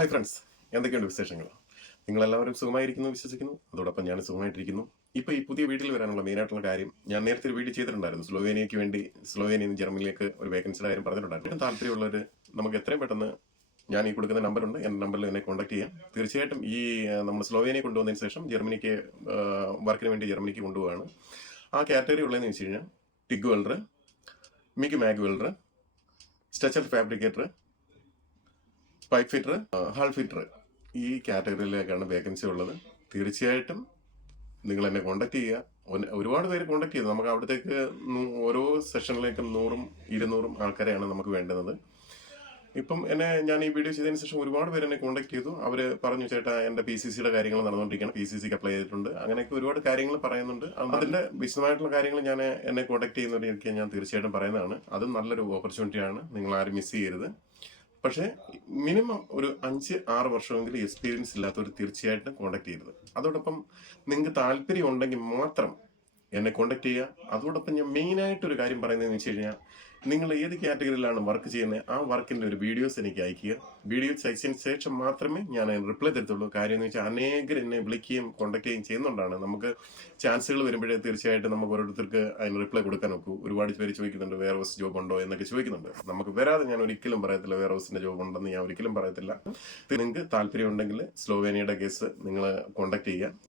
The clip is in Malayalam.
ഹായ് ഫ്രണ്ട്സ്, എന്തൊക്കെയുണ്ട് വിശേഷങ്ങൾ? നിങ്ങളെല്ലാവരും സുഖമായിരിക്കുന്നു വിശ്വസിക്കുന്നു. അതോടൊപ്പം ഞാൻ സുഖമായിട്ടിരിക്കുന്നു. ഇപ്പോൾ ഈ പുതിയ വീട്ടിൽ വരാനുള്ള മെയിനായിട്ടുള്ള കാര്യം, ഞാൻ നേരത്തെ ഒരു വീഡിയോ ചെയ്തിട്ടുണ്ടായിരുന്നു. സ്ലോവേനിയയ്ക്ക് വേണ്ടി സ്ലോവേനിയയിൽ നിന്ന് ജർമ്മനിയിലേക്ക് ഒരു വേക്കൻസിയുടെ കാര്യം പറഞ്ഞിട്ടുണ്ടായിരുന്നു. താല്പര്യമുള്ളവർ നമുക്ക് എത്രയും പെട്ടെന്ന് ഞാൻ ഈ കൊടുക്കുന്ന നമ്പറുണ്ട്, എൻ്റെ നമ്പറിൽ എന്നെ കോൺടാക്ട് ചെയ്യാം. തീർച്ചയായിട്ടും ഈ നമ്മൾ സ്ലോവേനിയ കൊണ്ടുവന്നതിന് ശേഷം ജർമ്മനിക്ക് വർക്കിന് വേണ്ടി ജർമ്മനിക്ക് കൊണ്ടുപോവുകയാണ്. ആ കാറ്റഗറി ഉള്ളതെന്ന് വെച്ച് കഴിഞ്ഞാൽ TIG welder, MIG MAG welder, stretcher fabricator, pipe fitter, hull fitter, ഈ കാറ്റഗറിയിലേക്കാണ് വേക്കൻസി ഉള്ളത്. തീർച്ചയായിട്ടും നിങ്ങൾ എന്നെ കോൺടാക്ട് ചെയ്യുക. ഒരുപാട് പേര് കോൺടാക്ട് ചെയ്തു. നമുക്ക് അവിടത്തേക്ക് ഓരോ സെഷനിലേക്കും 100ഉം 200ഉം ആൾക്കാരെയാണ് നമുക്ക് വേണ്ടുന്നത്. ഇപ്പം ഞാൻ ഈ വീഡിയോ ചെയ്തതിന് ശേഷം ഒരുപാട് പേര് എന്നെ കോൺടാക്ട് ചെയ്തു. അവർ പറഞ്ഞു, ചേട്ടാ എൻ്റെ PCCയുടെ കാര്യങ്ങൾ നടന്നുകൊണ്ടിരിക്കുകയാണ്, PCCക്ക് അപ്ലൈ ചെയ്തിട്ടുണ്ട്, അങ്ങനെയൊക്കെ ഒരുപാട് കാര്യങ്ങൾ പറയുന്നുണ്ട്. അതിൻ്റെ വിശദമായിട്ടുള്ള കാര്യങ്ങൾ എന്നെ കോൺടാക്ട് ചെയ്യുന്നവർക്ക് ഞാൻ തീർച്ചയായിട്ടും പറയുന്നതാണ്. അതും നല്ലൊരു ഓപ്പർച്യൂണിറ്റിയാണ്, നിങ്ങൾ ആരും മിസ് ചെയ്യരുത്. പക്ഷേ മിനിമം ഒരു 5-6 വർഷമെങ്കിലും എക്സ്പീരിയൻസ് ഇല്ലാത്തവർ തീർച്ചയായിട്ടും കോൺടാക്ട് ചെയ്യരുത്. അതോടൊപ്പം നിങ്ങൾക്ക് താല്പര്യം ഉണ്ടെങ്കിൽ മാത്രം എന്നെ കോൺടാക്ട് ചെയ്യുക. അതോടൊപ്പം ഞാൻ മെയിനായിട്ടൊരു കാര്യം പറയുന്നതെന്ന് വെച്ച് കഴിഞ്ഞാൽ, നിങ്ങൾ ഏത് കാറ്റഗറിയിലാണ് വർക്ക് ചെയ്യുന്നത്, ആ വർക്കിൻ്റെ ഒരു വീഡിയോസ് എനിക്ക് അയക്കുക. വീഡിയോസ് അയച്ചതിന് ശേഷം മാത്രമേ ഞാൻ അതിന് റിപ്ലൈ തരത്തുള്ളൂ. കാര്യം എന്ന് വെച്ചാൽ അനേകർ എന്നെ വിളിക്കുകയും കോൺടാക്ട് ചെയ്യുകയും ചെയ്യുന്നുണ്ടാണ്. നമുക്ക് ചാൻസുകൾ വരുമ്പോഴേ തീർച്ചയായിട്ടും നമുക്ക് ഓരോരുത്തർക്ക് അതിന് റിപ്ലൈ കൊടുക്കാൻ നോക്കൂ. ഒരുപാട് പേര് ചോദിക്കുന്നുണ്ട്, വെയർ ഹൗസ് ജോബ് ഉണ്ടോ എന്നൊക്കെ ചോദിക്കുന്നുണ്ട്. നമുക്ക് വരാതെ ഞാൻ ഒരിക്കലും പറയത്തില്ല വെയർ ഹൗസിൻ്റെ ജോബ് ഉണ്ടെന്ന് ഞാൻ ഒരിക്കലും പറയത്തില്ല. നിങ്ങൾക്ക് താല്പര്യം ഉണ്ടെങ്കിൽ സ്ലോവേനിയയുടെ കേസ് നിങ്ങൾ കോൺടാക്ട് ചെയ്യുക.